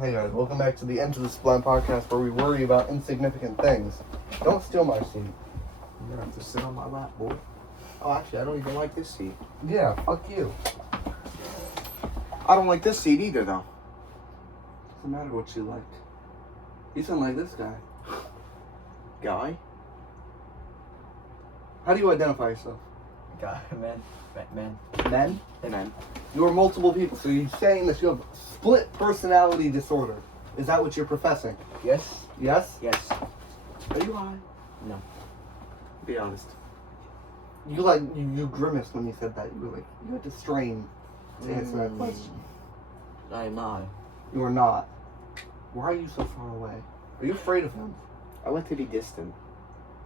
Hey guys, welcome back to the Enter the Spline podcast where we worry about insignificant things. Don't steal my seat. You're gonna have to sit on my lap, boy. Oh, actually, I don't even like this seat. Yeah, fuck you. I don't like this seat either, though. Doesn't matter what you like. You sound like this guy. Guy? How do you identify yourself? God, man. Men? Men. You are multiple people, so you're saying that you have split personality disorder. Is that what you're professing? Yes? Yes? Yes. Are you high? No. Be honest. You grimaced when you said that. You were like, you had to strain to answer that question. I am not. You are not. Why are you so far away? Are you afraid of him? I like to be distant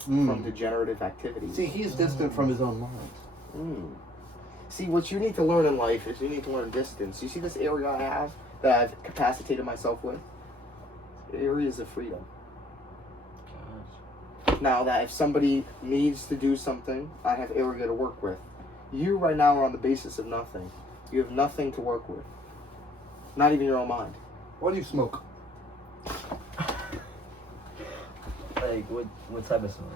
from degenerative activities. See, he's distant from his own mind. See, what you need to learn in life is you need to learn distance. You see this area I have that I've capacitated myself with? Areas of freedom. Gosh. Now that if somebody needs to do something, I have area to work with. You right now are on the basis of nothing. You have nothing to work with. Not even your own mind. Why do you smoke? Like, what type of smoke?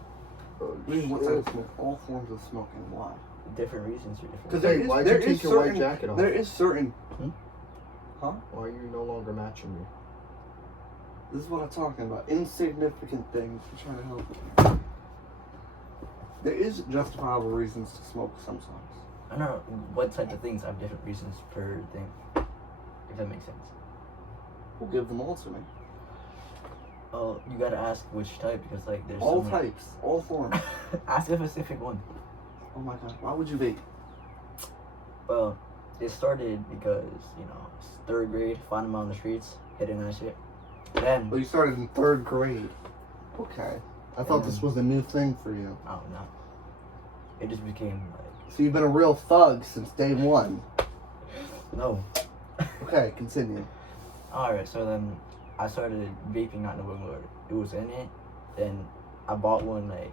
What type of smoke? All forms of smoking. Why? Different reasons for different. Because Hey, why'd you take your white jacket off? There is certain. Huh? Why are you no longer matching me? This is what I'm talking about. Insignificant things. I'm trying to help you. There is justifiable reasons to smoke sometimes. I don't know what type of things have different reasons per thing. If that makes sense. Well, give them all to me. Oh, you gotta ask which type because like there's All so many. types, all forms. Ask a specific one. Oh my god, why would you vape? Well, it started because, you know, it's 3rd grade, found him on the streets, hitting that shit. Then, Well, you started in 3rd grade. Okay. I thought this was a new thing for you. oh no. It just became like, So you've been a real thug since day one. no. Okay, continue. Alright, so then I started vaping, not knowing what it was in it. Then I bought one like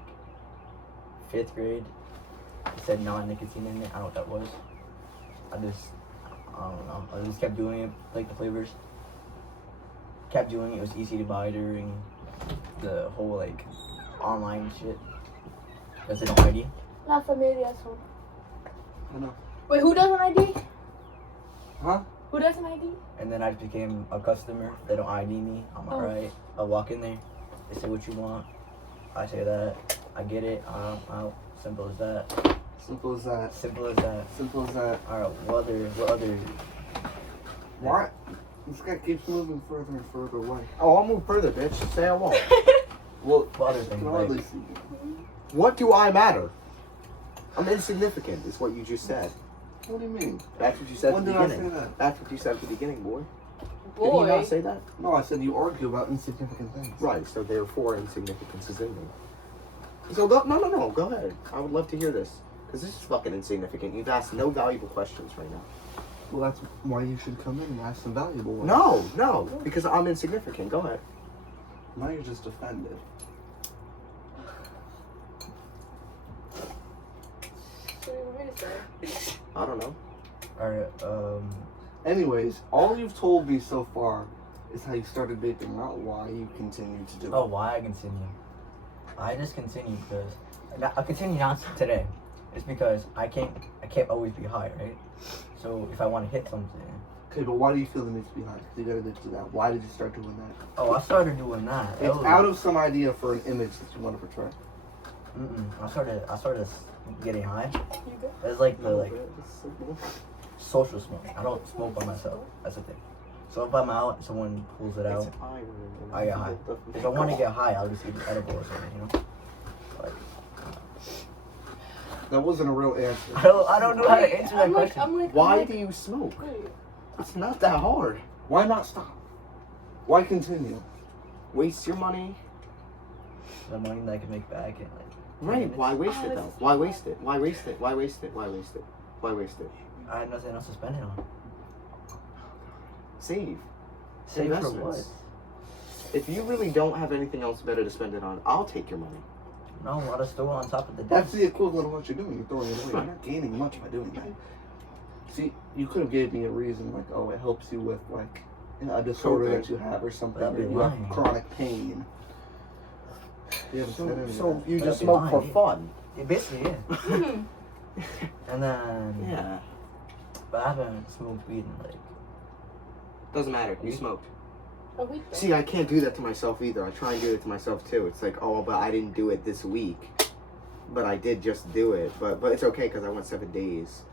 5th grade. It said non-nicotine in it. I don't know what that was. I don't know. I just kept doing it, like the flavors. Kept doing it. It was easy to buy during the whole like online shit. Does it no ID? La familia son. I know. Wait, who does an ID? Huh? Who does an ID? And then I just became a customer. They don't ID me. I'm alright. I walk in there. They say what you want. I say that. I get it. I'm out. Simple as that. Simple as that. Simple as that. Simple as that. Alright, what other? Why? This guy keeps moving further and further away. Oh, I'll move further, bitch. Say I won't. Well, What other I things? can hardly Like, see you. What do I matter? I'm insignificant, is what you just said. What do you mean? That's what you said When at the did I beginning. say that? That's what you said at the beginning, boy. Did Boy. you not say that? No, I said you argue about insignificant things. Right, so therefore insignificance is in me. So go, no, go ahead. I would love to hear this. Because this is fucking insignificant. You've asked no valuable questions right now. Well, that's why you should come in and ask some valuable ones. No, because I'm insignificant. Go ahead. Now you're just offended. What do you want me to say? I don't know. alright, Anyways, all you've told me so far is how you started vaping, not why you continue to do it. oh, why I continue? I just continue because I continue not today. It's because I can't always be high, right? So if I want to hit something, Okay, but why do you feel the need to be high? You gotta get to that. Why did you start doing that? oh, I started doing that. It's out of some idea for an image that you want to portray. I started getting high. You good? It's like the social smoke. I don't smoke by myself. That's the thing. So if I'm out, someone pulls it It's out. iron. I get high. If I want to get high, I'll just eat an edible or something, you know. Like, That wasn't a real answer. I don't know how to answer that I'm like, question. Why do you smoke? Wait. It's not that hard. Why not stop? Why continue? Waste your money. The money that I can make back and like. Right, why waste it this though? is Why waste it? Why waste it? Why waste it? Why waste it? Why waste it? I had nothing else to spend it on. Save. Save for what? Investments. If you really don't have anything else better to spend it on, I'll take your money. No, I'll just throw it on top of the That's desk. the equivalent of what you're doing. You're throwing it away. You're not gaining much by doing that. See, you could have gave me a reason like, oh, it helps you with like a disorder Coping. that you have or something, That'd or be you have lying. chronic pain. You haven't said any of So that. you That'd just be smoke for mine. fun. Yeah, basically, yeah. Mhm. And then, Yeah. but I haven't smoked weed in like, Doesn't matter. You smoked. A week though. See, I can't do that to myself either. I try and do it to myself too. It's like, oh, but I didn't do it this week. But I did just do it. But it's okay because I went 7 days.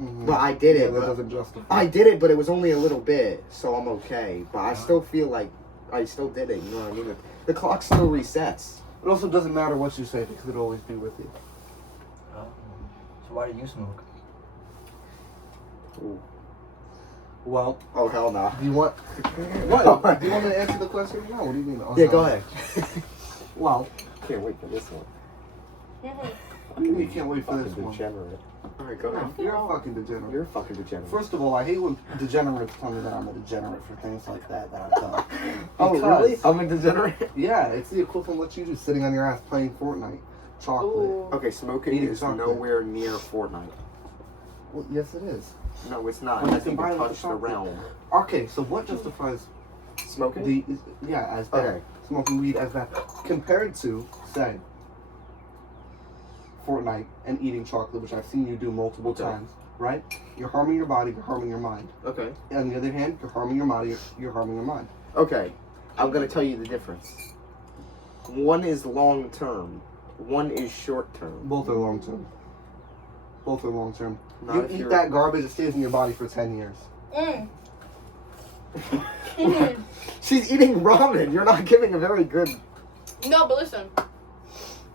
Mhm. But I did Yeah, it. that But doesn't justify. I did it, but it was only a little bit, so I'm okay. But I still feel like I still did it. You know what I mean? The clock still resets. It also doesn't matter what you say because it'll always be with you. so why do you smoke? Ooh. Well, Oh hell no. do you want what? Do you want me to answer the question? No. What do you mean? Oh, Yeah, no. go ahead. Well, Can't wait for this one. Mhm. I mean, you can't wait for Fucking this one. degenerate. All right, go ahead. You're a fucking degenerate. You're a fucking degenerate. First of all, I hate when degenerates tell me that I'm a degenerate for things like that I've done. Oh Because- really? I'm a degenerate. Yeah, it's the equivalent of what you do, sitting on your ass playing Fortnite. Chocolate. Ooh. Okay, smoking Eating is chocolate. nowhere near Fortnite. Well, yes, it is. No, it's not. Well, you Unless you combine can it with touch the chocolate. realm. Okay, so what justifies Smoking? the as bad? Okay. Smoking weed as bad compared to say Fortnite and eating chocolate, which I've seen you do multiple Okay. times. Right? You're harming your body. You're harming your mind. Okay. On the other hand, you're harming your body. You're harming your mind. Okay. I'm gonna tell you the difference. One is long term. One is short term. Both are long term. Both are long term. Not You if eat you're- that garbage, it stays in your body for 10 years. Mm. Mhm. She's eating ramen. You're not giving a very good. No, but listen.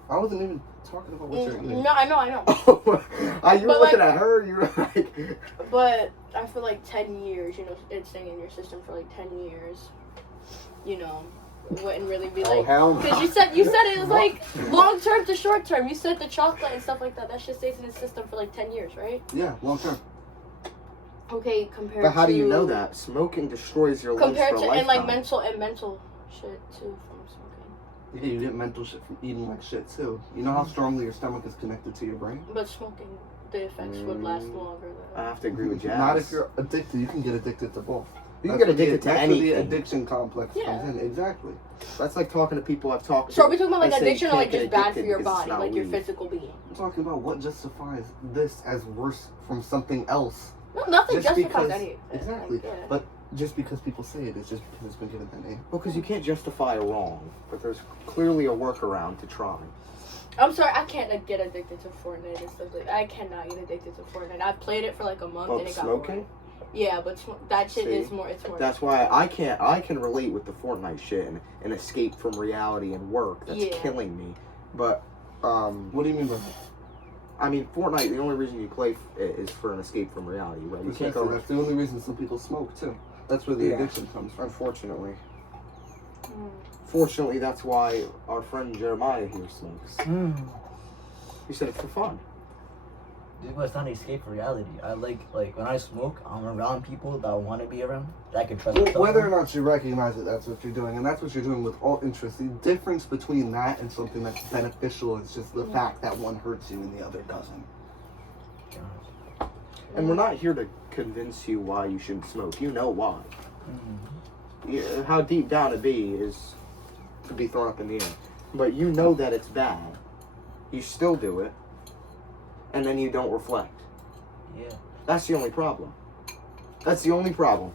I wasn't even talking about what you're eating. No, I know. You were But, looking like- at her. You were like. But I feel like 10 years, you know, it's staying in your system for like 10 years. You know, it wouldn't really be like. hell Because you said it was like long term to short term. You said the chocolate and stuff like that. That shit stays in the system for like 10 years, right? Yeah, long term. Okay, compared But how to. do you know that? Smoking destroys your lungs Compared for a to lifetime. and like mental shit too from smoking. Yeah, you get mental shit from eating like shit too. You know how strongly your stomach is connected to your brain? But smoking, the effects would last longer. I have to agree with Jazz. Not if you're addicted. You can get addicted to both. You can That's get where addicted to that's where the anything. addiction complex Yeah. comes in. Exactly. That's like talking to people I've talked to. So are we talking about like that say addiction you or like can't just get bad for addicted your because it's body, not like your weed. physical being? I'm talking about what justifies this as worse from something else. No, nothing Just justifies because- any. Exactly. Like, yeah. But just because people say it, it's just because it's been given that name. Well, because you can't justify a wrong, but there's clearly a workaround to try. I'm sorry, I can't like, get addicted to Fortnite and stuff like. I cannot get addicted to Fortnite. I played it for like a month But and it got smoking? boring. Yeah, but that shit See, is more. It's more. That's why I can relate with the Fortnite shit and escape from reality and work. That's Yeah. killing me. But What do you mean by that? I mean, Fortnite. The only reason you play it is for an escape from reality, right? You can't Precisely. go. That's the only reason some people smoke too. That's where the Yeah. addiction comes from. Unfortunately, Mm. fortunately, that's why our friend Jeremiah here smokes. He said it's for fun. Dude, but it's not an escape from reality. I like when I smoke, I'm around people that I want to be around, that I can trust. Well, myself whether or with. not you recognize it, that's what you're doing, and that's what you're doing with all interests. The difference between that and something that's beneficial is just the fact that one hurts you and the other doesn't. And we're not here to convince you why you shouldn't smoke. You know why. Yeah, how deep down it be is to be thrown up in the air. But you know that it's bad. You still do it. And then you don't reflect. Yeah. That's the only problem. That's the only problem.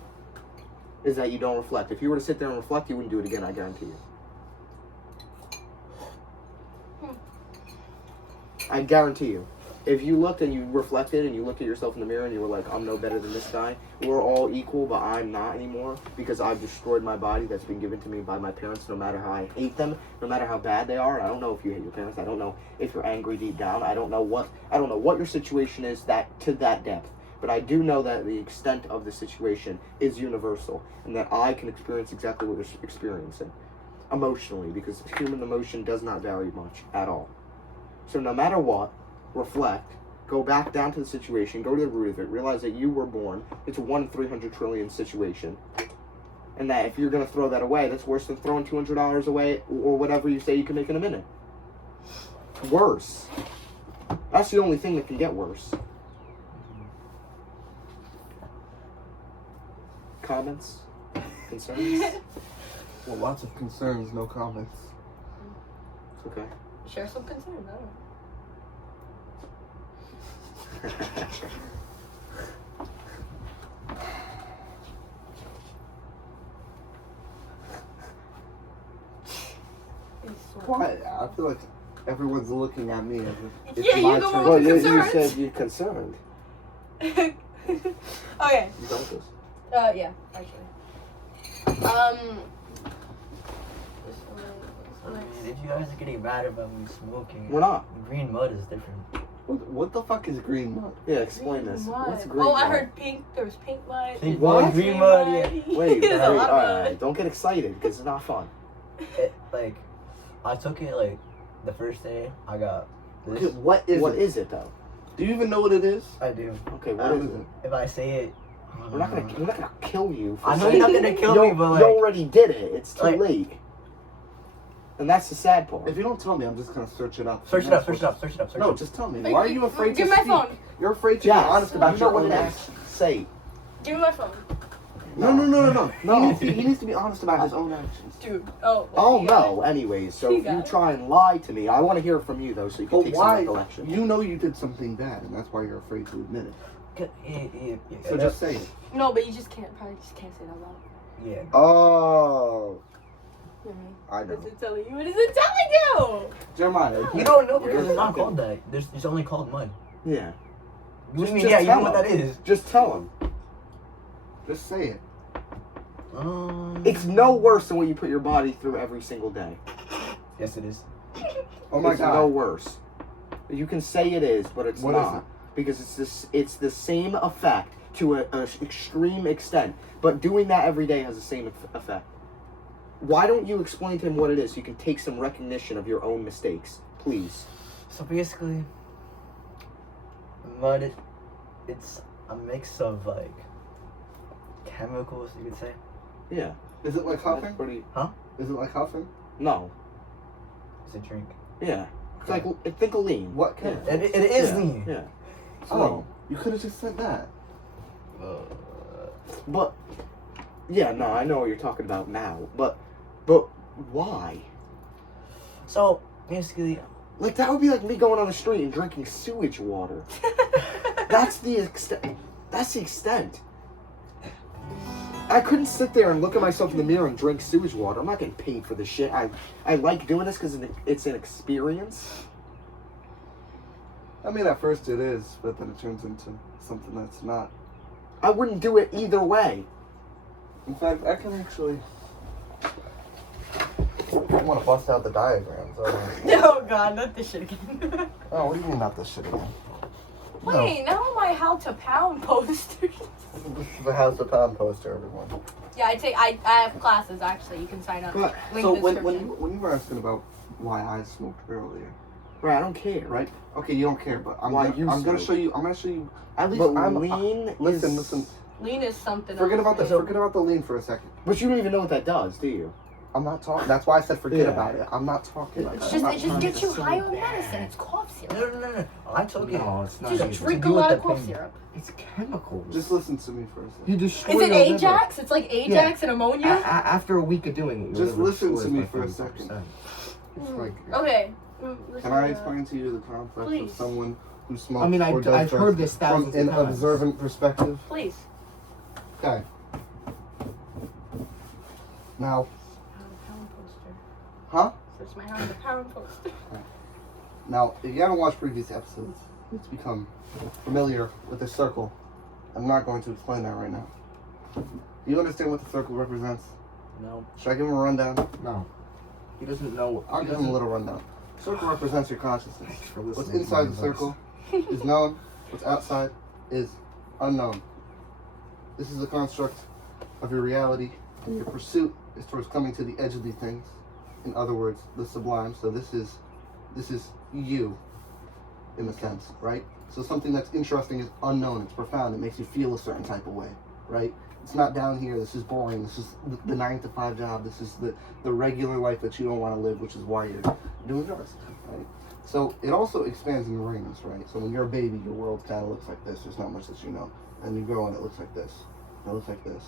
Is that you don't reflect. If you were to sit there and reflect, you wouldn't do it again, I guarantee you. I guarantee you. If you looked and you reflected and you looked at yourself in the mirror and you were like, I'm no better than this guy, we're all equal, but I'm not anymore because I've destroyed my body that's been given to me by my parents, no matter how I hate them, no matter how bad they are. I don't know if you hate your parents. I don't know if you're angry deep down. I don't know what your situation is that to that depth. But I do know that the extent of the situation is universal and that I can experience exactly what you're experiencing emotionally, because human emotion does not vary much at all. So no matter what, reflect, go back down to the situation, go to the root of it, realize that you were born. It's a 1 in 300 trillion situation. And that if you're going to throw that away, that's worse than throwing $200 away or whatever you say you can make in a minute. Worse. That's the only thing that can get worse. Comments? Concerns? Well, lots of concerns, no comments. It's okay. Share some concerns. I don't know. Why? I feel like everyone's looking at me as if it's Yeah, my you're the turn. one Well, with you concerns. said you're concerned. Okay. You got this. Yeah, actually. I mean, if you guys are getting mad about me smoking, We're not. green mud is different. What the fuck is green mud? Yeah, explain this. Mud. What's green Oh, I mud? heard pink. There was pink mud. Pink What? mud, green mud, yeah. Wait, There's a lot of mud. alright. Don't get excited because it's not fun. Like, I took it like the first day. I got Okay, this. what is it? though? Do you even know what it is? I do. Okay, what is it? If I say it, We're not gonna kill you. For I know saying you're not it. gonna kill You- me, but you like, already did it. It's too like- late. And that's the sad part. If you don't tell me, I'm just gonna search it up. search it up, search it up, search it up, search it No, up. just tell me. Hey, Why are you afraid give to me my speak? phone. You're afraid to Yes, be honest about you your know what own it actions. actually say. Give me my phone. No. No. He needs to be honest about his own actions. Dude. Oh. Oh you got no. Anyways, so You if got you it. try and lie to me, I want to hear it from you though, so you can But take some why? recollection. You know you did something bad, and that's why you're afraid to admit it. Yeah. So just say it. it. No, but you just can't. Probably just can't say it out loud. Yeah. Oh, I know. What's it telling you? What is it telling you? Jeremiah. You don't know because You're it's not fucking- called that. It's only called mud. Yeah. What do you mean? just Yeah, you know tell what him. that is. Just tell him. Just say it. It's no worse than what you put your body through every single day. Yes, it is. Oh my it's god. no worse. You can say it is, but it's What is not. it? Because it's the same effect to an extreme extent. But doing that every day has the same effect. Why don't you explain to him what it is so you can take some recognition of your own mistakes? Please. So basically, mud, it's a mix of like chemicals, you could say. Yeah. Is it like huffing? That's pretty... Is it like huffing? No. It's a drink. Yeah. It's like, think of lean. What Yeah. kind? It is Yeah. lean. Yeah. Oh, you could have just said that. But, yeah, no, I know what you're talking about now. But why? So basically, Like, that would be like me going on the street and drinking sewage water. That's the extent. That's the extent. I couldn't sit there and look at myself in the mirror and drink sewage water. I'm not getting paid for this shit. I like doing this because it's an experience. I mean, at first it is, but then it turns into something that's not. I wouldn't do it either way. In fact, I can actually. I want to bust out the diagrams. Oh god, not this shit again. Oh, what do you mean not this shit again? Wait, now my how to pound posters. This is the House of Pound poster, everyone. Yeah, I have classes actually. You can sign up. But, Link So in the when description. you were asking about why I smoked earlier, right, I don't care. right? Okay, you don't care, but I'm Why gonna, you I'm gonna smoke. show you. I'm gonna show you. At least But I'm. lean listen, is... listen. Lean is something Forget else. about the man. forget about the lean for a second. But you don't even know what that does, do you? I'm not talking. That's why I said forget Yeah. about it. I'm not talking about It's that. I'm just not it trying just gets to you say high it. on medicine. It's cough syrup. no. I took it. No, it's not. Just even. drink a deal with lot the of cough pain. syrup. It's chemicals. Just listen to me for a second. You destroy Is it your liver. Ajax? It's like Ajax and ammonia. After a week of doing it, your Just liver listen to destroys me by for a 30%. second. It's like. Okay. Can I explain to you the concept Please. of someone who smokes? I mean, or does I've drugs heard this thousands from an of times. observant perspective? Please. Okay. Now, Pound poster. huh? Search my hand. The pound poster. Now, if you haven't watched previous episodes, let's become familiar with the circle. I'm not going to explain that right now. Do you understand what the circle represents? No. Should I give him a rundown? No. He doesn't know. I'll he give him a doesn't- little rundown. The circle represents your consciousness. Thanks for What's listening to inside my the advice. circle is known. What's outside is unknown. This is the construct of your reality, and your pursuit is towards coming to the edge of these things. In other words, the sublime. So this is you, in a sense, right? So something that's interesting is unknown. It's profound. It makes you feel a certain type of way, right? It's not down here. This is boring. This is the 9-to-5 job. This is the regular life that you don't want to live, which is why you're doing drugs, right? So it also expands in rings, right? So when you're a baby, your world kind of looks like this. There's not much that you know. And you grow and it looks like this. And it looks like this.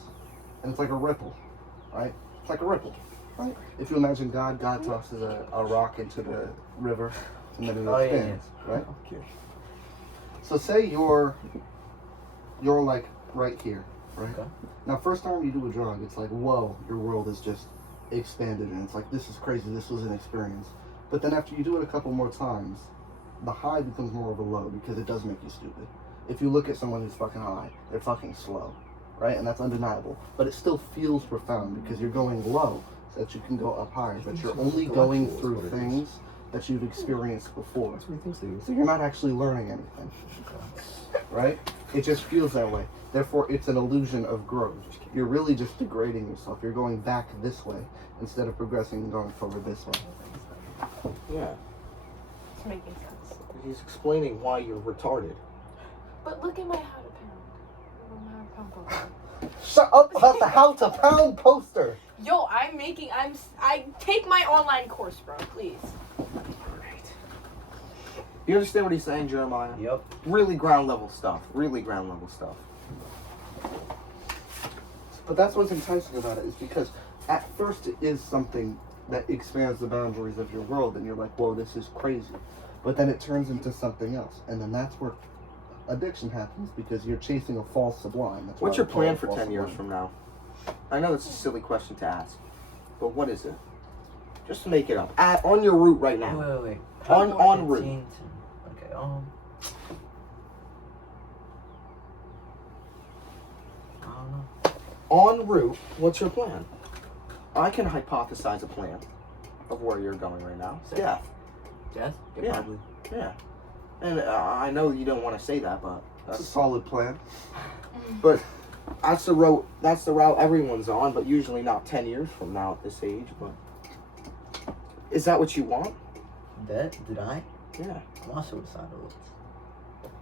And it's like a ripple. right? It's like a ripple, right? If you imagine God tosses a rock into the river, and then it Oh, yeah, expands, right? Okay. So say you're like right here, right? Okay. Now, first time you do a drug, it's like, whoa, your world is just expanded, and it's like, this is crazy, this was an experience. But then after you do it a couple more times, the high becomes more of a low because it does make you stupid. If you look at someone who's fucking high, they're fucking slow, right? And that's undeniable. But it still feels profound because you're going low so that you can go up higher. But you're only going through things that you've experienced before. So you're not actually learning anything, right? It just feels that way. Therefore, it's an illusion of growth. You're really just degrading yourself. You're going back this way instead of progressing and going forward this way. Yeah. It's making sense. He's explaining why you're retarded. But look at my how to pound. Shut up about the how to pound poster. Yo, I take my online course, bro. Please. You understand what he's saying, Jeremiah? Yep. Really ground level stuff. Really ground level stuff. But that's what's enticing about it, is because at first it is something that expands the boundaries of your world, and you're like, whoa, this is crazy. But then it turns into something else, and then that's where addiction happens, because you're chasing a false sublime. That's What's why your we call plan it for false 10 years sublime. from now? I know that's a silly question to ask, but what is it? Just make it up. On your route right now. Wait. On route. 15 to- Okay, I don't know. En route, what's your plan? I can hypothesize a plan of where you're going right now. Sure. Death. Death? Yeah. Probably. Yeah. And I know you don't want to say that, but That's a solid plan. but that's the route. That's the route everyone's on, but usually not 10 years from now at this age. But is that what you want? That? Did I? Yeah. I'm not suicidal.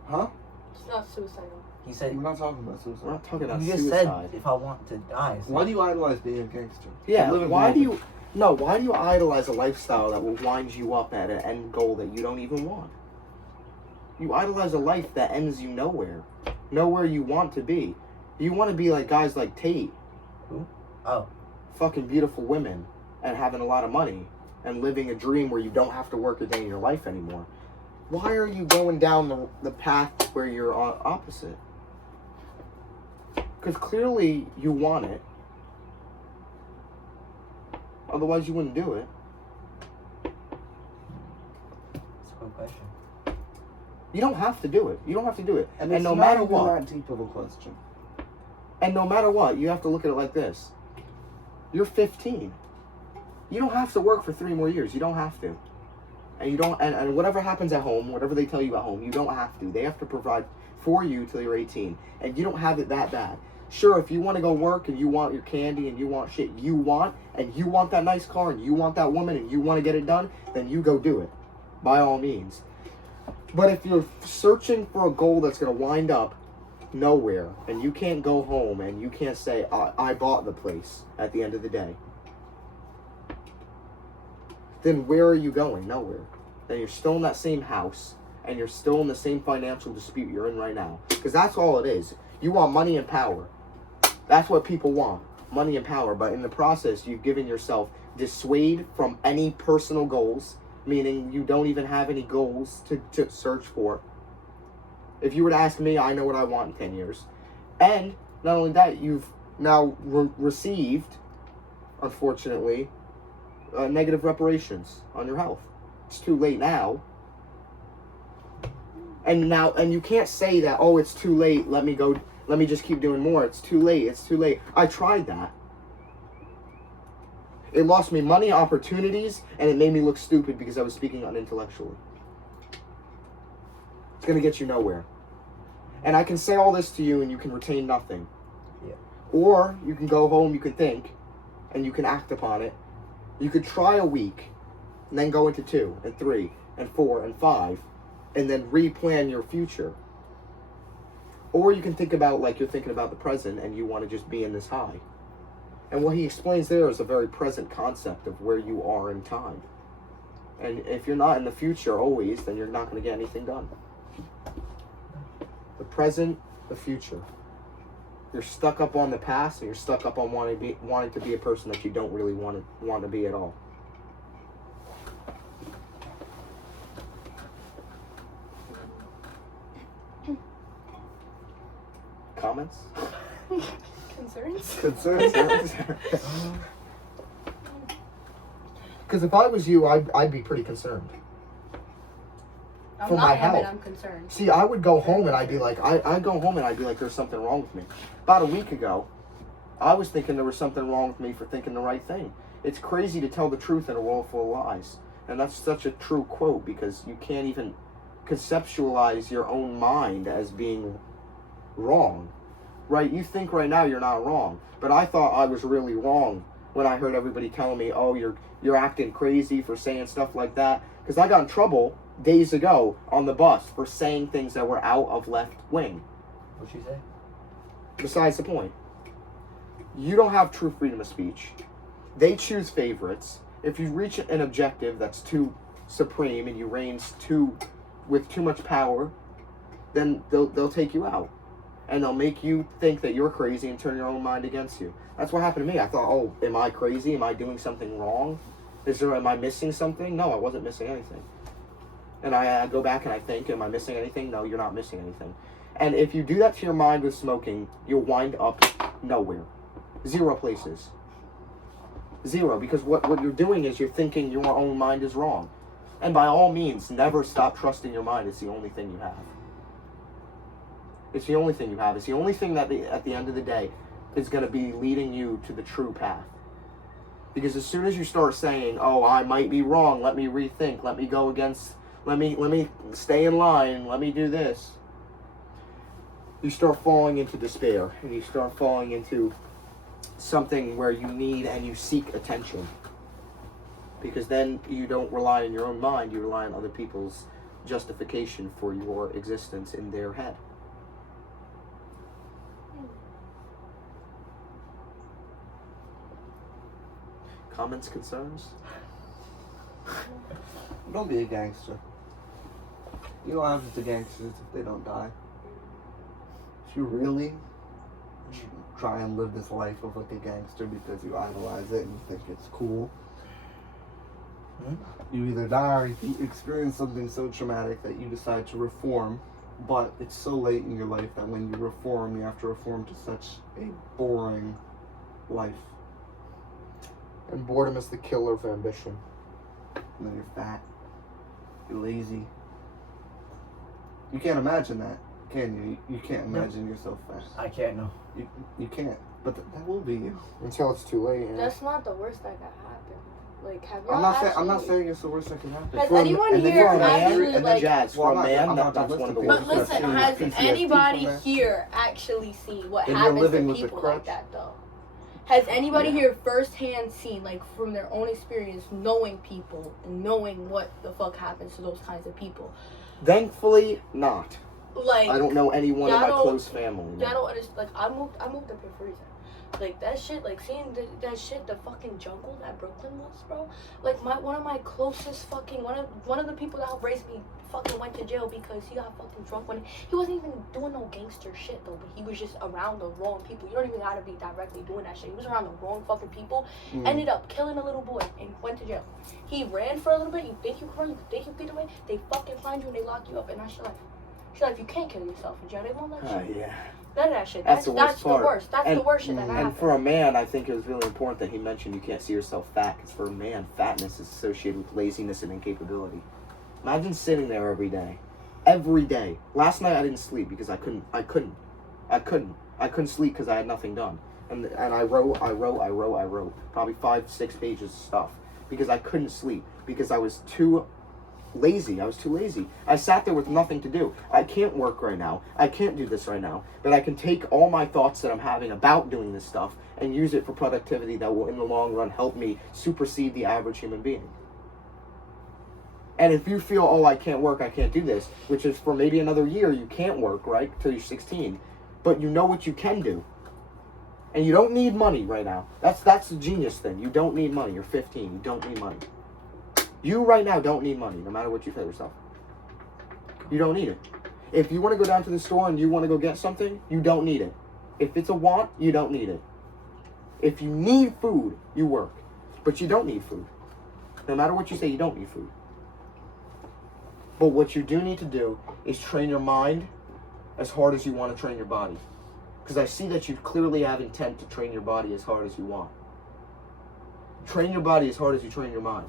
Huh? It's not suicidal. He said, We're not talking about suicide. We're not talking about you just suicide. said if I want to die. So Why do you idolize being a gangster? Yeah. Live in Why do Melbourne. you? No. Why do you idolize a lifestyle that will wind you up at an end goal that you don't even want? You idolize a life that ends you nowhere you want to be. You want to be like guys like Tate. Who? Oh. Fucking beautiful women and having a lot of money and living a dream where you don't have to work a day in your life anymore. Why are you going down the path where you're opposite? Because clearly you want it. Otherwise you wouldn't do it. That's a good question. You don't have to do it. You don't have to do it. And, And it's no not matter even what. that deep of a question. And no matter what, you have to look at it like this. You're 15. You don't have to work for 3 more years. You don't have to. And you don't and whatever happens at home, whatever they tell you at home, you don't have to. They have to provide for you till you're 18. And you don't have it that bad. Sure, if you want to go work and you want your candy and you want shit you want, and you want that nice car and you want that woman and you want to get it done, then you go do it. By all means. But if you're searching for a goal that's going to wind up nowhere, and you can't go home and you can't say, I bought the place at the end of the day, then where are you going? Nowhere. Then you're still in that same house, and you're still in the same financial dispute you're in right now. Because that's all it is. You want money and power. That's what people want. Money and power. But in the process, you've given yourself dissuade from any personal goals, meaning you don't even have any goals to search for. If you were to ask me, I know what I want in 10 years. And not only that, you've now received, unfortunately, negative reparations on your health. It's too late now. And you can't say that, oh, it's too late, let me just keep doing more. It's too late. I tried that. It lost me money, opportunities, and it made me look stupid because I was speaking unintellectually. It's going to get you nowhere. And I can say all this to you and you can retain nothing. Yeah. Or you can go home, you can think, and you can act upon it. You could try a week, and then go into 2, and 3, and 4, and 5, and then replan your future. Or you can think about like you're thinking about the present and you want to just be in this high. And what he explains there is a very present concept of where you are in time. And if you're not in the future always, then you're not going to get anything done. The present, the future. You're stuck up on the past, and you're stuck up on wanting to be a person that you don't really want to be at all. Comments? Concerns? Concerns? Because if I was you, I'd be pretty concerned. I'm For not my him, health. and I'm concerned. See, I would go home and I'd be like, I'd go home and I'd be like, there's something wrong with me. About a week ago, I was thinking there was something wrong with me for thinking the right thing. It's crazy to tell the truth in a world full of lies. And that's such a true quote, because you can't even conceptualize your own mind as being wrong. Right? You think right now you're not wrong. But I thought I was really wrong when I heard everybody telling me, oh, you're acting crazy for saying stuff like that. Because I got in trouble days ago on the bus for saying things that were out of left wing. What'd you say? Besides the point. You don't have true freedom of speech. They choose favorites. If you reach an objective that's too supreme and you reign with too much power, then they'll take you out. And they'll make you think that you're crazy and turn your own mind against you. That's what happened to me. I thought, oh, am I crazy? Am I doing something wrong? Am I missing something? No, I wasn't missing anything. And I go back and I think, am I missing anything? No, you're not missing anything. And if you do that to your mind with smoking, you'll wind up nowhere. 0 places. 0, because what you're doing is you're thinking your own mind is wrong. And by all means, never stop trusting your mind. It's the only thing you have. It's the only thing you have. It's the only thing that at the end of the day is going to be leading you to the true path. Because as soon as you start saying, oh, I might be wrong, let me rethink, let me go against, let me stay in line, let me do this, you start falling into despair, and you start falling into something where you need and you seek attention. Because then you don't rely on your own mind, you rely on other people's justification for your existence in their head. Comments, concerns? Don't be a gangster. You don't have to gangsters if they don't die. If you really try and live this life of like a gangster because you idolize it and you think it's cool, you either die or you experience something so traumatic that you decide to reform, but it's so late in your life that when you reform, you have to reform to such a boring life. And boredom is the killer of ambition. And then you're fat. You're lazy. You can't imagine that, can you? You can't imagine yourself fat. I can't know. You can't. But that will be you. Until it's too late. That's not the worst that could happen. Like, have y'all I'm not actually- saying it's the worst that can happen. Has For a- anyone and then here for a man, actually, and then like... Jazz, Well, for a I'm man, not that's one of the listing worst. But listen, Serious has PTSD anybody from that. here actually seen what And you're happens living to with a people like crutch? that, though? Has anybody Yeah. here firsthand seen, like, from their own experience, knowing people and knowing what the fuck happens to those kinds of people? Thankfully, not. Like, I don't know anyone in my y'all don't- close family. I don't understand. Like, I moved up here for a reason. Like, that shit, like, seeing that shit, the fucking jungle that Brooklyn was, bro. Like, one of my closest fucking, one of the people that helped raise me fucking went to jail because he got fucking drunk when he wasn't even doing no gangster shit, though, but he was just around the wrong people. You don't even gotta be directly doing that shit. He was around the wrong fucking people, ended up killing a little boy, and went to jail. He ran for a little bit, you think you can run, you think you can get away, they fucking find you and they lock you up, and that's your life. She's like, you can't kill yourself in jail, they won't let you. Yeah. None of that shit. That's That's the worst part. the worst. That's the worst shit that And happened. for a man, I think it was really important that he mentioned you can't see yourself fat, because for a man, fatness is associated with laziness and incapability. Imagine sitting there every day. Every day. Last night I didn't sleep because I couldn't sleep because I had nothing done. And I wrote probably 5-6 pages of stuff because I couldn't sleep because I was too lazy. I sat there with nothing to do. I can't work right now. I can't do this right now. But I can take all my thoughts that I'm having about doing this stuff and use it for productivity that will in the long run help me supersede the average human being. And if you feel, oh, I can't work, I can't do this, which is for maybe another year, you can't work, right, till you're 16, but you know what you can do. And you don't need money right now. That's the genius thing. You don't need money. You're 15. You don't need money. You right now don't need money, no matter what you tell yourself. You don't need it. If you want to go down to the store and you want to go get something, you don't need it. If it's a want, you don't need it. If you need food, you work. But you don't need food. No matter what you say, you don't need food. But what you do need to do is train your mind as hard as you want to train your body. Because I see that you clearly have intent to train your body as hard as you want. Train your body as hard as you train your mind,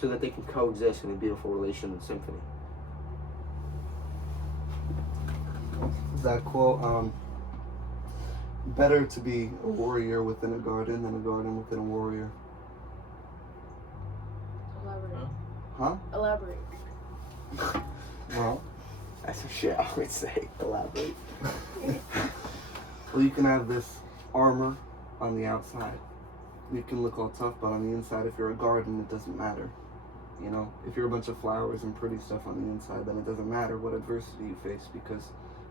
so that they can coexist in a beautiful relation and symphony. That quote, better to be a warrior within a garden than a garden within a warrior. Elaborate. Huh? Elaborate. Well, That's some shit I would say. Elaborate. well, you can have this armor on the outside. You can look all tough, but on the inside, if you're a garden, it doesn't matter. You know, if you're a bunch of flowers and pretty stuff on the inside, then it doesn't matter what adversity you face, because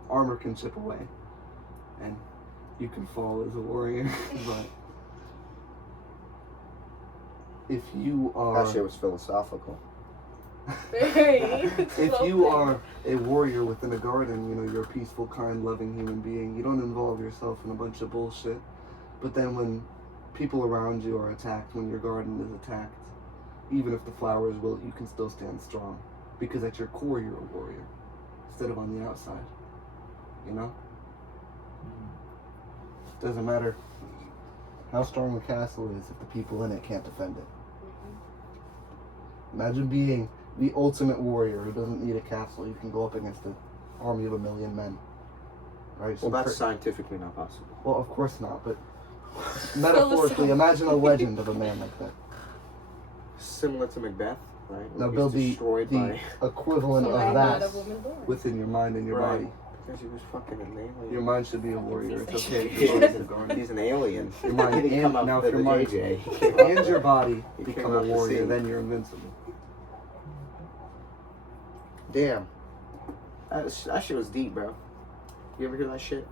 armor can chip away. And you can fall as a warrior, but if you are... That shit was philosophical. If you are a warrior within a garden, you know, you're a peaceful, kind, loving human being. You don't involve yourself in a bunch of bullshit. But then when people around you are attacked, when your garden is attacked, even if the flowers wilt, you can still stand strong. Because at your core, you're a warrior. Instead of on the outside. You know? Doesn't matter how strong the castle is if the people in it can't defend it. Imagine being the ultimate warrior who doesn't need a castle. You can go up against an army of 1 million men. Right? Well, that's scientifically not possible. Well, of course not, but metaphorically, imagine a legend of a man like that. Similar to Macbeth, right? Now He was build the destroyed by... equivalent So of I'm that not a woman born. within your mind and your Right. body. Because he was fucking an alien. Your mind should be a warrior. It's okay if He's your body's a garden. an alien. Your mind He didn't and, come up now with if your the mind JJ. He came up and with your it. body He become came a out the warrior, scene. then you're invincible. Damn. That shit was deep, bro. You ever hear that shit?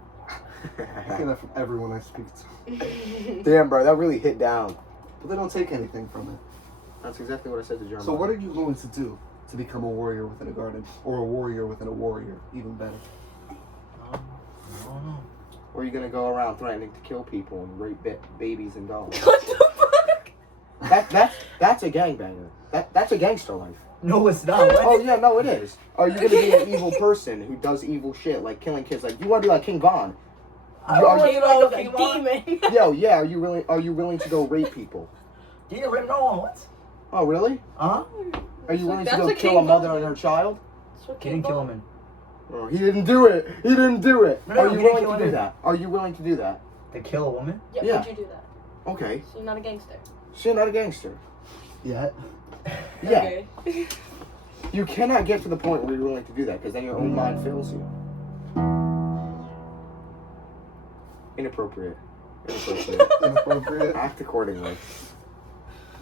I hear that from everyone I speak to. Damn, bro, that really hit down. But they don't take anything from it. That's exactly what I said to Jeremiah. So what are you going to do to become a warrior within a garden? Or a warrior within a warrior? Even better. I don't know. Or are you gonna go around threatening to kill people and rape babies and dogs? What the fuck? That's a gangbanger. That's a gangster life. No, it's not. What? Oh yeah, no, it is. Are you gonna be an evil person who does evil shit like killing kids? Like you want to be like King Von? I don't Are want You to know like a that demon. Yo, yeah. Are you willing to go rape people? You didn't rip no one. What? Oh really? Huh? Are you willing to That's go a kill King a mother Von. and her child? That's what He didn't kill Von- him. Oh, he didn't do it. He didn't do it. No, Are he you didn't willing kill to do him. that? Are you willing to do that? To kill a woman? Yeah, Yeah. would you do that? Okay. So you're not a gangster. She's not a gangster. Yet. Yeah. Okay. You cannot get to the point where you're willing to do that because then your own mind fails you. Inappropriate. Inappropriate. Act accordingly.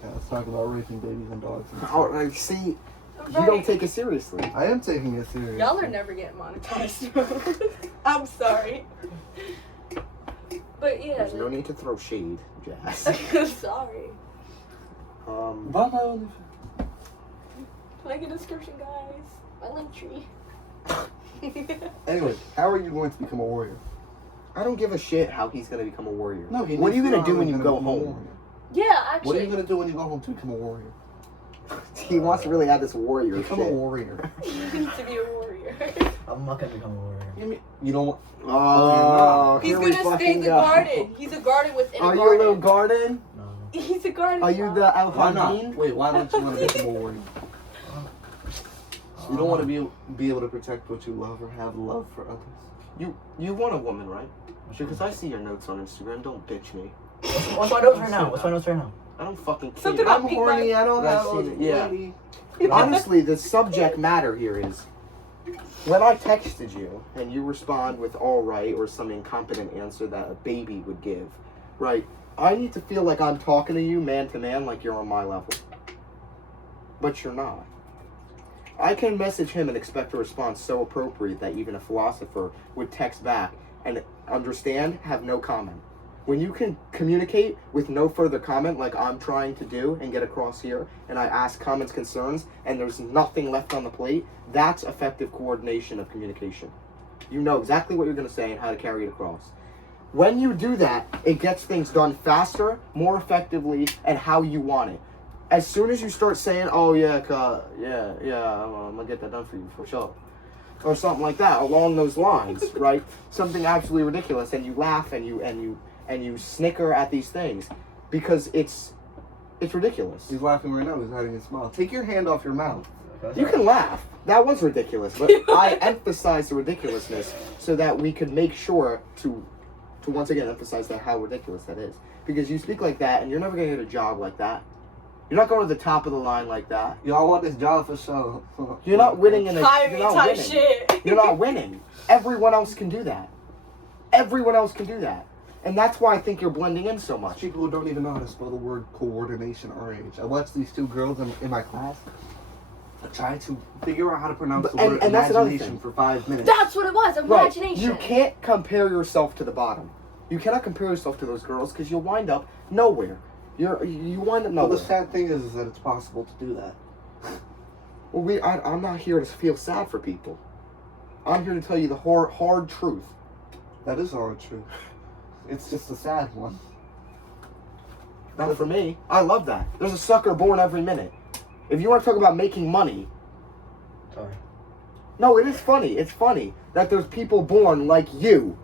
Yeah, let's talk about raping babies and dogs. Oh, like, see, you Right. don't take it seriously. I am taking it seriously. Y'all are never getting monetized. I'm sorry. But yeah. There's no need to throw shade, Jazz. I'm sorry. Buy my OnlyFans. Like a description, guys. My link tree. Anyway, how are you going to become a warrior? I don't give a shit how he's gonna become a warrior. No, he What are you needs to gonna do know when he's you gonna go become a home? warrior. Yeah, actually. What are you going to do when you go home to become a warrior? He wants to really add this warrior Become shit. a warrior. You need to be a warrior. I'm not gonna become a warrior. You don't want... Oh, He's here we gonna stay fucking the go. garden. He's a garden within Are a you a garden. little garden? No. He's a garden. Are you child. the Al Why not? Hameen? Wait, why don't you want to become a warrior? You don't want to be able to protect what you love or have love for others. You want a woman, right? Because I see your notes on Instagram. Don't bitch me. What's my notes right now? What's my notes right now? I don't fucking care. Something about I'm horny, I don't I've have seen a it, yeah. lady. Honestly, the subject matter here is when I texted you and you respond with all right or some incompetent answer that a baby would give, right? I need to feel like I'm talking to you man to man like you're on my level. But you're not. I can message him and expect a response so appropriate that even a philosopher would text back and understand, have no comment. When you can communicate with no further comment like I'm trying to do and get across here, and I ask comments, concerns, and there's nothing left on the plate, that's effective coordination of communication. You know exactly what you're going to say and how to carry it across. When you do that, it gets things done faster, more effectively, and how you want it. As soon as you start saying, "Oh yeah, I'm gonna get that done for you for sure," or something like that along those lines, right? Something absolutely ridiculous, and you laugh and you snicker at these things because it's ridiculous. He's laughing right now. He's hiding his smile. Take your hand off your mouth. You can laugh. That was ridiculous, but I emphasized the ridiculousness so that we could make sure to once again emphasize that how ridiculous that is. Because you speak like that, and you're never gonna get a job like that. You're not going to the top of the line like that. Y'all want this job for sure. You're not winning in a. Hire You're me not type winning. shit. You're not winning. Everyone else can do that. Everyone else can do that, and that's why I think you're blending in so much. People who don't even know how to spell the word coordination our age. I watched these two girls in my class try to figure out how to pronounce the word and that's another imagination thing. for 5 minutes. That's what it was. Right. Imagination. You can't compare yourself to the bottom. You cannot compare yourself to those girls because you'll wind up nowhere. You wind up Well, nowhere. the sad thing is that it's possible to do that. Well, I'm not here to feel sad for people. I'm here to tell you the hard truth. That is our truth. It's just a sad one. Not for me. I love that. There's a sucker born every minute. If you want to talk about making money, Sorry. no, it is funny. It's funny that there's people born like you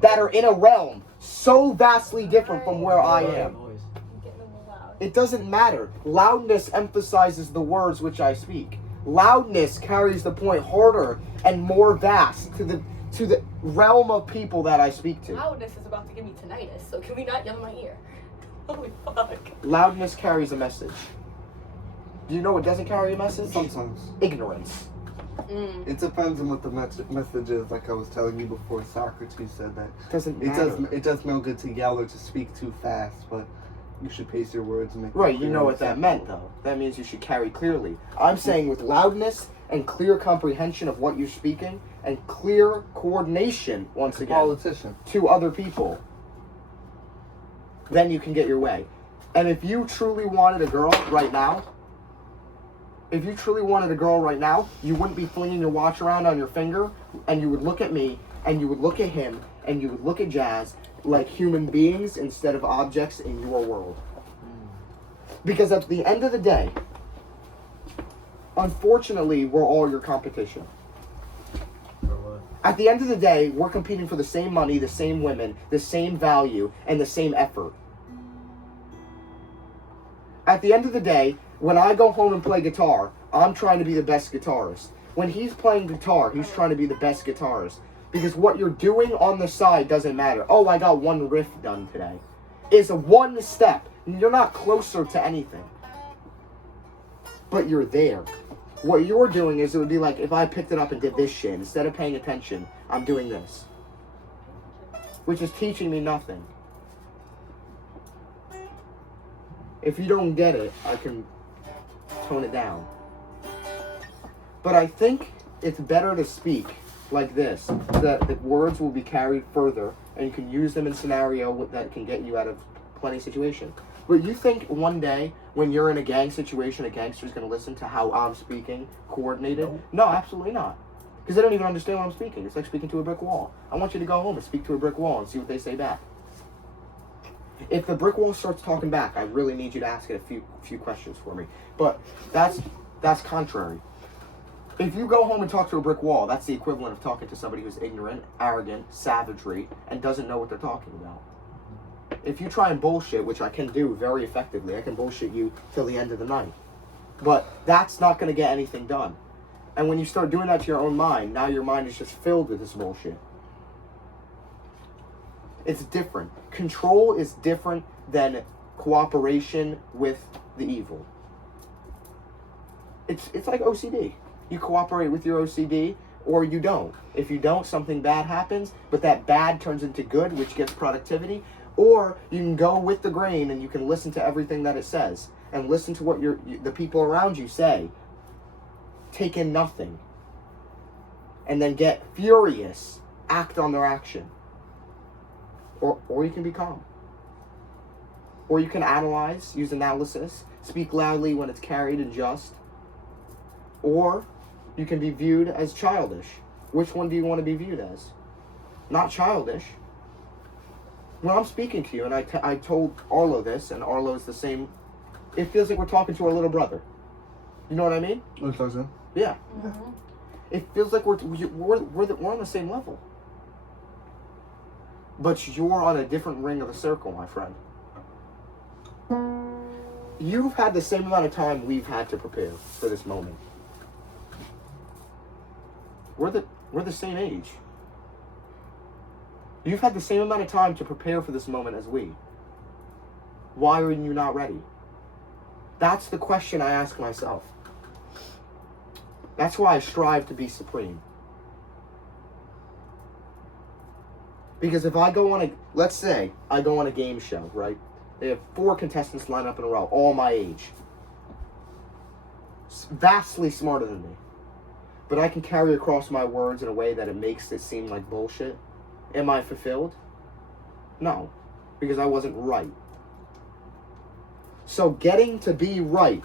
that are in a realm so vastly different from where I am. Boys. I'm getting them loud. It doesn't matter. Loudness emphasizes the words which I speak. Loudness carries the point harder and more vast to the realm of people that I speak to. Loudness is about to give me tinnitus, so can we not yell in my ear? Holy fuck. Loudness carries a message. Do you know what doesn't carry a message? Sometimes. Ignorance. It depends on what the message is. Like I was telling you before, Socrates said that Doesn't it matter. it does no good to yell or to speak too fast, but you should pace your words and make them Right, you clear know and what that simple. meant though. That means you should carry clearly. I'm saying with loudness and clear comprehension of what you're speaking and clear coordination, once again, Politician. to other people, then you can get your way. And if you truly wanted a girl right now, you wouldn't be flinging your watch around on your finger, and you would look at me, and you would look at him, and you would look at Jazz like human beings instead of objects in your world. Because at the end of the day, unfortunately, we're all your competition. For what? At the end of the day, we're competing for the same money, the same women, the same value, and the same effort. At the end of the day, when I go home and play guitar, I'm trying to be the best guitarist. When he's playing guitar, he's trying to be the best guitarist. Because what you're doing on the side doesn't matter. Oh, I got one riff done today. It's one step. You're not closer to anything. But you're there. What you're doing is, it would be like if I picked it up and did this shit. Instead of paying attention, I'm doing this. Which is teaching me nothing. If you don't get it, I can tone it down. But I think it's better to speak like this, so that the words will be carried further, and you can use them in scenario that can get you out of plenty of situation. But you think one day, when you're in a gang situation, a gangster's going to listen to how I'm speaking, coordinated? No, absolutely not. Because they don't even understand what I'm speaking. It's like speaking to a brick wall. I want you to go home and speak to a brick wall and see what they say back. If the brick wall starts talking back, I really need you to ask it a few questions for me. But that's contrary. If you go home and talk to a brick wall, that's the equivalent of talking to somebody who's ignorant, arrogant, savagery, and doesn't know what they're talking about. If you try and bullshit, which I can do very effectively, I can bullshit you till the end of the night. But that's not going to get anything done. And when you start doing that to your own mind, now your mind is just filled with this bullshit. It's different. Control is different than cooperation with the evil. It's like OCD. You cooperate with your OCD, or you don't. If you don't, something bad happens, but that bad turns into good, which gets productivity. Or you can go with the grain and you can listen to everything that it says, and listen to what the people around you say. Take in nothing. And then get furious. Act on their action. Or you can be calm. Or you can analyze, use analysis, speak loudly when it's carried and just. Or you can be viewed as childish. Which one do you want to be viewed as? Not childish. when I'm speaking to you, and I told Arlo this, and Arlo's the same, it feels like we're talking to our little brother. You know what I mean? What are you Yeah. Mm-hmm. It feels like we're on the same level. But you're on a different ring of the circle, my friend. You've had the same amount of time we've had to prepare for this moment. We're the same age. You've had the same amount of time to prepare for this moment as we. Why are you not ready? That's the question I ask myself. That's why I strive to be supreme. Because if I go on let's say I go on a game show, right? They have 4 contestants lined up in a row, all my age. Vastly smarter than me. But I can carry across my words in a way that it makes it seem like bullshit. Am I fulfilled? No, because I wasn't right. So getting to be right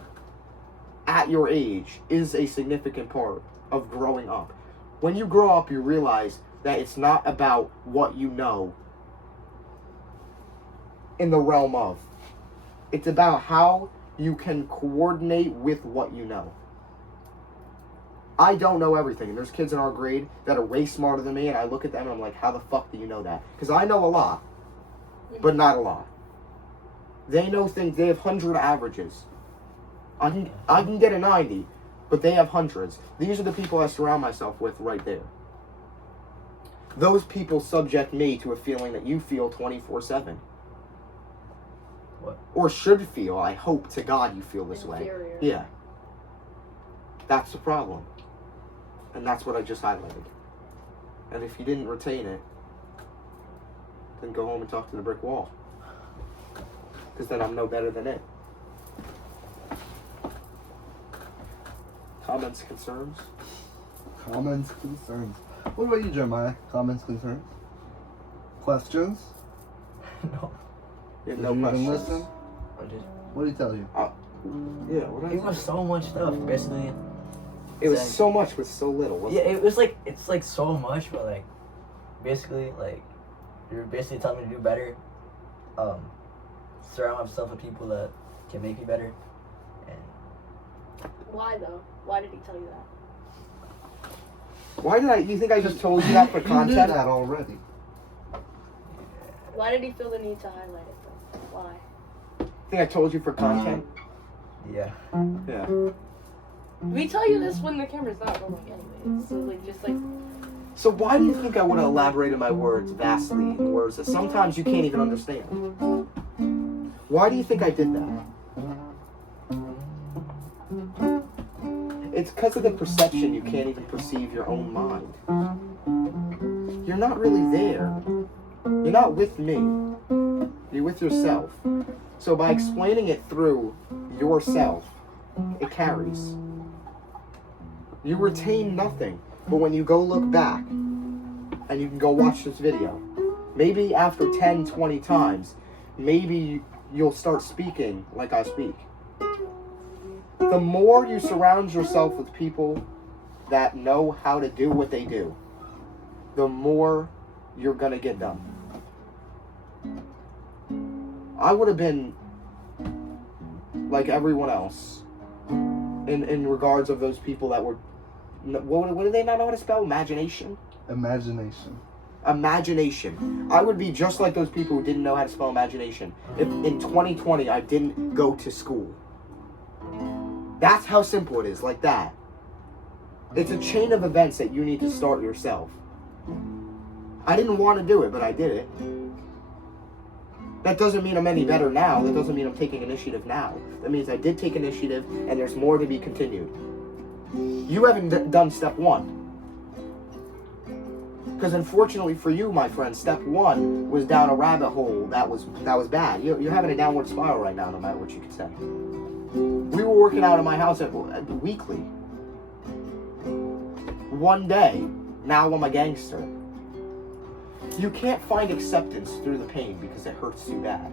at your age is a significant part of growing up. When you grow up, you realize that it's not about what you know in the realm of. It's about how you can coordinate with what you know. I don't know everything. And there's kids in our grade that are way smarter than me, and I look at them and I'm like, how the fuck do you know that? Because I know a lot, but not a lot. They know things. They have 100 averages. I can get a 90, but they have hundreds. These are the people I surround myself with right there. Those people subject me to a feeling that you feel 24/7. What? Or should feel. I hope to God you feel this way. Inferior. Yeah. That's the problem. And that's what I just highlighted. And if you didn't retain it, then go home and talk to the brick wall. Because then I'm no better than it. Comments, concerns? Comments, concerns. What about you, Jeremiah? Comments, concerns? Questions? No. You have Did no you even questions. listen? I just, What did he tell you? Yeah, what did I it was so much stuff, basically. It was saying- so much with so little, wasn't Yeah, it was like, it's like so much, but like, basically, like, you're basically telling me to do better. Surround myself with people that can make me better. And Why though? Why did he tell you that? Why did you think I just told you that for You did content? that already. Why did he feel the need to highlight it though? Why? I think I told you for content. yeah. Yeah. We tell you this when the camera's not rolling anyways. So like just like So why do you think I would have elaborated my words vastly in words that sometimes you can't even understand? Why do you think I did that? It's because of the perception you can't even perceive your own mind. You're not really there. You're not with me. You're with yourself. So by explaining it through yourself, it carries. You retain nothing. But when you go look back, and you can go watch this video, maybe after 10, 20 times, maybe you'll start speaking like I speak. The more you surround yourself with people that know how to do what they do, the more you're gonna get done. I would have been like everyone else in regards of those people that were, what do they not know how to spell? Imagination? Imagination. Imagination. I would be just like those people who didn't know how to spell imagination if in 2020 I didn't go to school. That's how simple it is, like that. It's a chain of events that you need to start yourself. I didn't want to do it, but I did it. That doesn't mean I'm any better now. That doesn't mean I'm taking initiative now. That means I did take initiative and there's more to be continued. You haven't done step 1. Because unfortunately for you, my friend, step 1 was down a rabbit hole that was bad. You're having a downward spiral right now, no matter what you can say. We were working out in my house weekly. One day, now I'm a gangster. You can't find acceptance through the pain because it hurts too bad.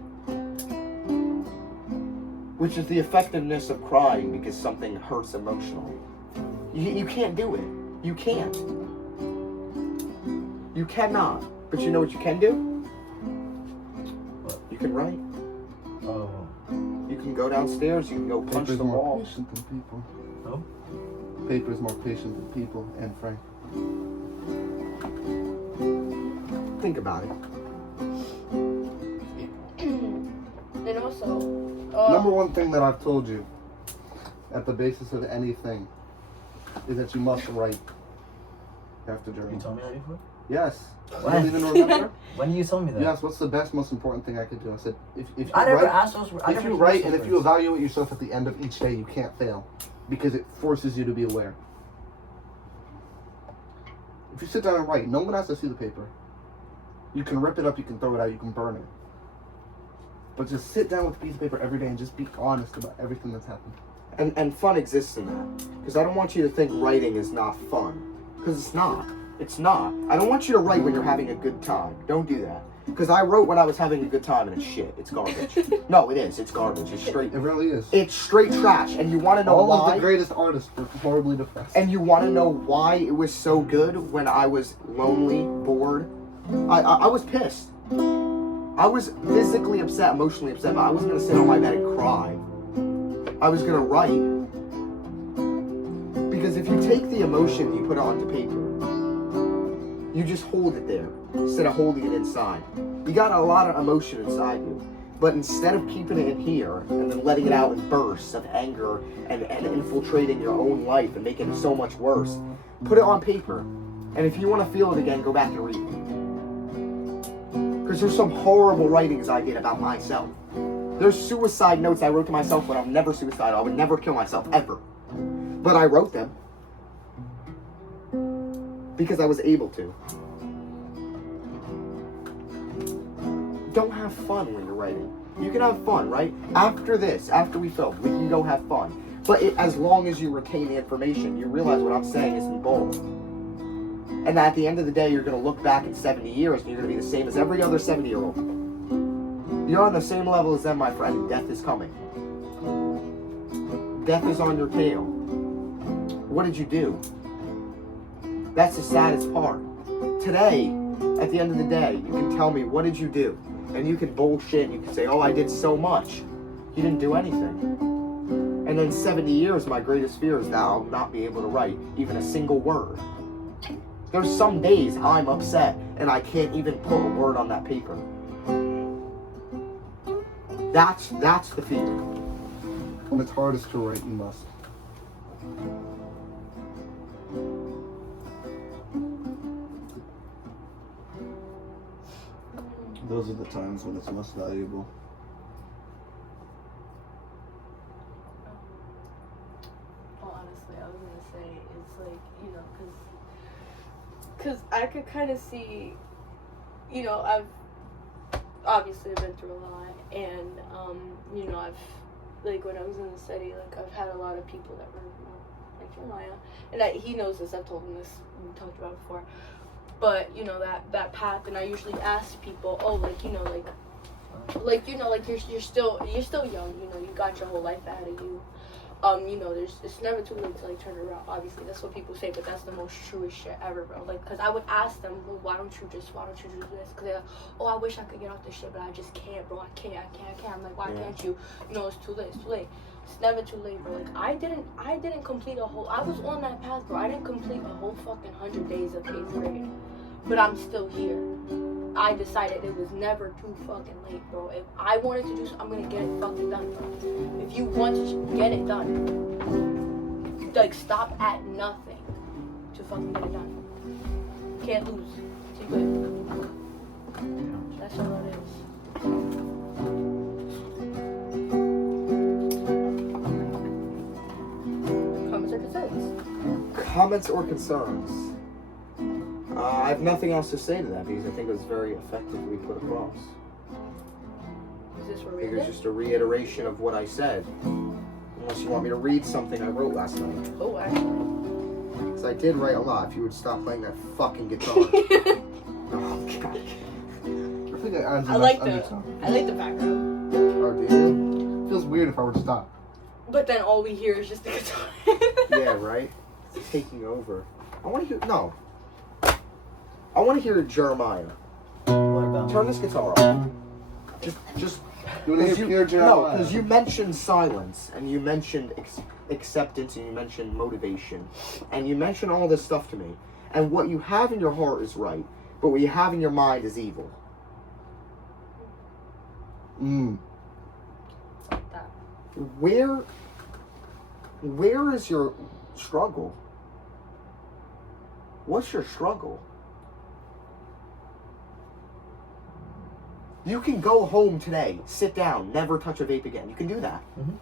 Which is the effectiveness of crying because something hurts emotionally. You can't do it. You can't. You cannot. But you know what you can do? can write. Oh. You can go downstairs. You can go punch Paper's the more wall. patient than people. Oh? Paper's more patient than people, and Frank. Think about it. And also, Number one thing that I've told you at the basis of anything is that you must write. You have to You journal. told me that before? Yes. You When? don't even remember? When you told me that? Yes. What's the best, most important thing I could do? I said, if you I never write, asked those. I if never you used write those and if you words. evaluate yourself at the end of each day, you can't fail because it forces you to be aware. If you sit down and write, no one has to see the paper. You can rip it up, you can throw it out, you can burn it. But just sit down with a piece of paper every day and just be honest about everything that's happened. And fun exists in that. Because I don't want you to think writing is not fun. Because it's not. It's not. I don't want you to write when you're having a good time. Don't do that. Because I wrote when I was having a good time and it's shit. It's garbage. No, it is. It's garbage. It's straight. It really is. It's straight trash. And you want to know All why? of the greatest artists were horribly depressed. And you want to know why it was so good when I was lonely, bored? I was pissed. I was physically upset, emotionally upset, but I wasn't going to sit on my bed and cry. I was going to write. Because if you take the emotion, you put it onto paper, you just hold it there instead of holding it inside. You got a lot of emotion inside you. But instead of keeping it in here and then letting it out in bursts of anger and infiltrating your own life and making it so much worse, put it on paper. And if you want to feel it again, go back and read it. Because there's some horrible writings I did about myself. There's suicide notes I wrote to myself when I'm never suicidal. I would never kill myself, ever. But I wrote them. Because I was able to. Don't have fun when you're writing. You can have fun, right? After this, after we film, we can go have fun. But as long as you retain the information, you realize what I'm saying isn't bold. And at the end of the day, you're going to look back in 70 years and you're going to be the same as every other 70-year-old. You're on the same level as them, my friend, and death is coming. Death is on your tail. What did you do? That's the saddest part. Today, at the end of the day, you can tell me, what did you do? And you can bullshit and you can say, oh, I did so much. You didn't do anything. And then 70 years, my greatest fear is that I'll not be able to write even a single word. There's some days I'm upset and I can't even put a word on that paper. That's the fear. When it's hardest to write, you must. Those are the times when it's most valuable. Well, honestly, I was gonna say it's like, you know, cause I could kind of see, you know, I've obviously been through a lot, and you know, I've like when I was in the city, like I've had a lot of people that were, you know, like Jeremiah, and he knows this. I've told him this. We talked about it before. But you know that path, and I usually ask people, oh, like you know, like you know, like you're still young, you know, you got your whole life ahead of you. You know, it's never too late to like turn it around. Obviously, that's what people say, but that's the most truest shit ever, bro. Like, cause I would ask them, well, why don't you do this? Cause they're like, oh, I wish I could get off this shit, but I just can't, bro. I can't. I'm like, why can't you? You know, it's too late. It's never too late, bro. Like I didn't complete a whole. I was on that path, bro. I didn't complete a whole fucking 100 days of 8th grade, but I'm still here. I decided it was never too fucking late, bro. If I wanted to do something, I'm gonna get it fucking done, bro. If you want to get it done, like stop at nothing to fucking get it done. Can't lose. Too good. That's all it is. Comments or concerns? Comments or concerns? I have nothing else to say to that because I think it was very effectively put across. Is this I think it's just a reiteration of what I said. Unless you want me to read something I wrote last night. Oh, actually. Because I did write a lot. If you would stop playing that fucking guitar. Oh, God. I think it adds a I nice like undertone. the background. Oh, do you? Feels weird if I were to stop. But then all we hear is just the guitar. Yeah, right? It's taking over. I want to hear... No. I want to hear Jeremiah. What about Turn this guitar off. Just You want to hear pure no, Jeremiah? because you mentioned silence, and you mentioned acceptance, and you mentioned motivation, and you mentioned all this stuff to me. And what you have in your heart is right, but what you have in your mind is evil. That. Where is your struggle? What's your struggle? You can go home today, sit down, never touch a vape again. You can do that. Mhm.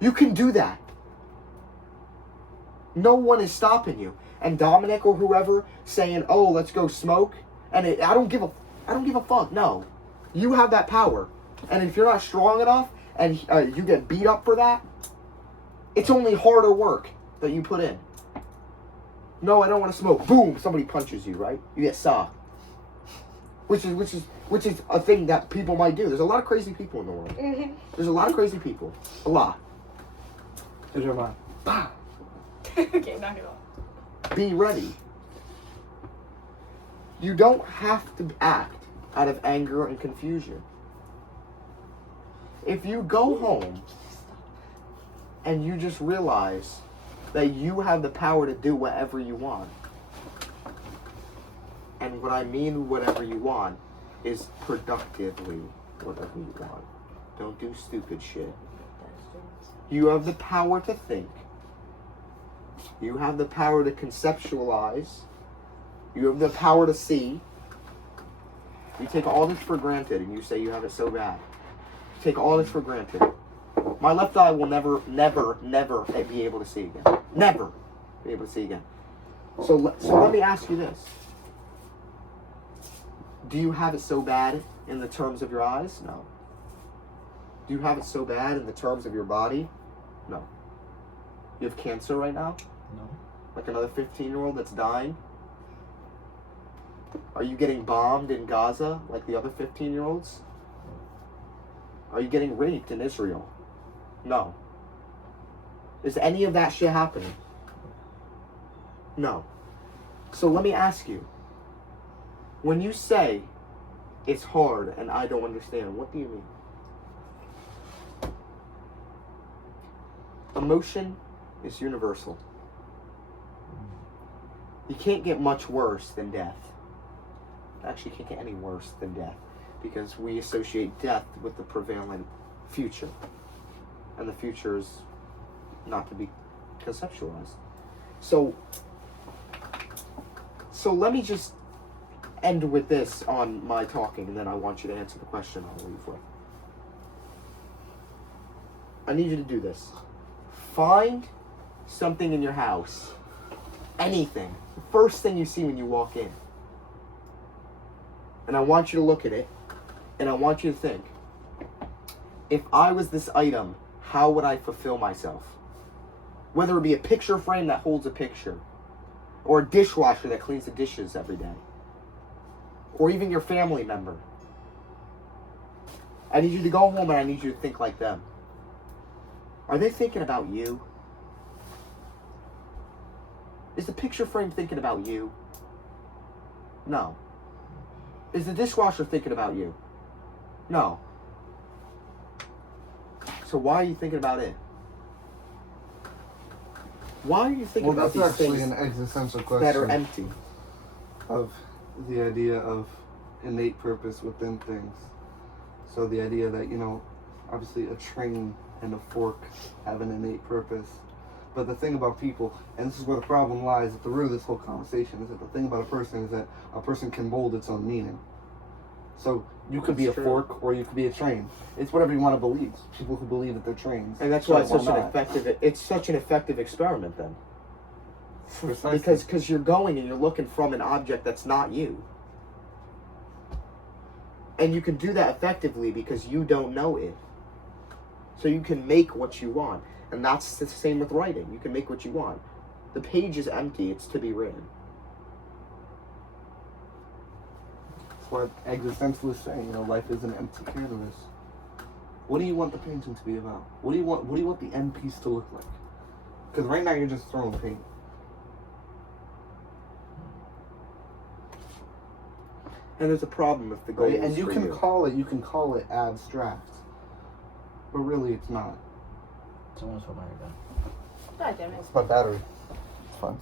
You can do that. No one is stopping you. And Dominic or whoever saying, "Oh, let's go smoke," and I don't give a fuck. No, you have that power. And if you're not strong enough, and you get beat up for that, it's only harder work that you put in. No, I don't want to smoke. Boom! Somebody punches you, right? You get socked. Which is a thing that people might do. There's a lot of crazy people in the world. Mm-hmm. There's a lot of crazy people. A lot. Jeremiah. Bah! Okay, knock it off. Be ready. You don't have to act out of anger and confusion. If you go home and you just realize that you have the power to do whatever you want, and what I mean whatever you want is productively whatever you want. Don't do stupid shit. You have the power to think. You have the power to conceptualize. You have the power to see. You take all this for granted and you say you have it so bad. You take all this for granted. My left eye will never be able to see again. Never be able to see again. So let me ask you this. Do you have it so bad in the terms of your eyes? No. Do you have it so bad in the terms of your body? No. You have cancer right now? No. Like another 15-year-old that's dying? Are you getting bombed in Gaza like the other 15-year-olds? Are you getting raped in Israel? No. Is any of that shit happening? No. So let me ask you. When you say it's hard and I don't understand, what do you mean? Emotion is universal. You can't get much worse than death. Actually, you can't get any worse than death because we associate death with the prevalent future. And the future is not to be conceptualized. So let me just end with this on my talking, and then I want you to answer the question I'll leave with. I need you to do this. Find something in your house, anything, the first thing you see when you walk in. And I want you to look at it, and I want you to think, if I was this item, how would I fulfill myself? Whether it be a picture frame that holds a picture, or a dishwasher that cleans the dishes every day, or even your family member. I need you to go home and I need you to think like them. Are they thinking about you? Is the picture frame thinking about you? No. Is the dishwasher thinking about you? No. So why are you thinking about it? Why are you thinking about these that's actually things an existential question that are empty? of the idea of innate purpose within things. So the idea that, obviously a train and a fork have an innate purpose. But the thing about people, and this is where the problem lies at the root of this whole conversation, is that the thing about a person is that a person can mold its own meaning. So you could be a That's true. fork or you could be a train. It's whatever you want to believe. People who believe that they're trains. And that's why it's So such an effective experiment then. Precisely. Because you're going and you're looking from an object that's not you. And you can do that effectively because you don't know it. So you can make what you want. And that's the same with writing. You can make what you want. The page is empty, it's to be written. That's what existentialists say, life is an empty canvas. What do you want the painting to be about? What do you want the end piece to look like? Because right now you're just throwing paint. And there's a problem if the goal Right? is And you for can call it abstract, but really it's not. Someone's holding my gun. God damn it. It's my battery. It's fine.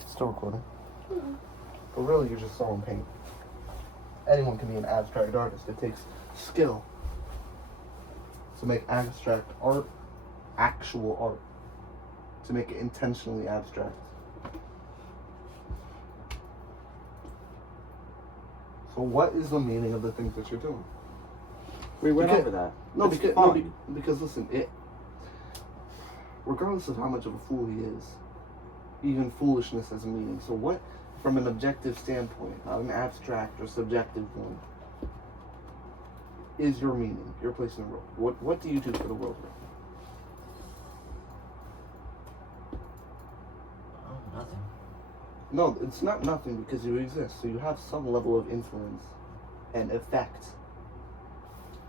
It's still recording. But really, you're just throwing paint. Anyone can be an abstract artist. It takes skill to make abstract art actual art. To make it intentionally abstract. So what is the meaning of the things that you're doing? We went Because- over that. No, It's because, fine. because listen, regardless of how much of a fool he is, even foolishness has a meaning. So what, from an objective standpoint, not an abstract or subjective one, is your meaning, your place in the world? What do you do for the world right now? Oh, nothing. No, it's not nothing because you exist. So you have some level of influence and effect.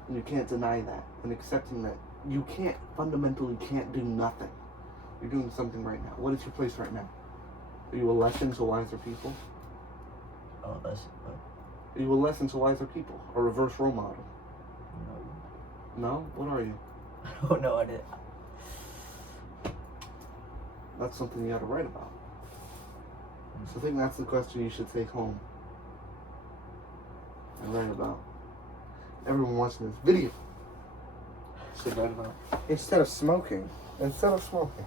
And you can't deny that. And accepting that you fundamentally can't do nothing. You're doing something right now. What is your place right now? Are you a lesson to wiser people? Oh, that's. Are you a lesson to wiser people? A reverse role model? No. No? What are you? Oh, no, I didn't. That's something you gotta write about. So I think that's the question you should take home and write about. Everyone watching this video should write about. Instead of smoking. Instead of smoking.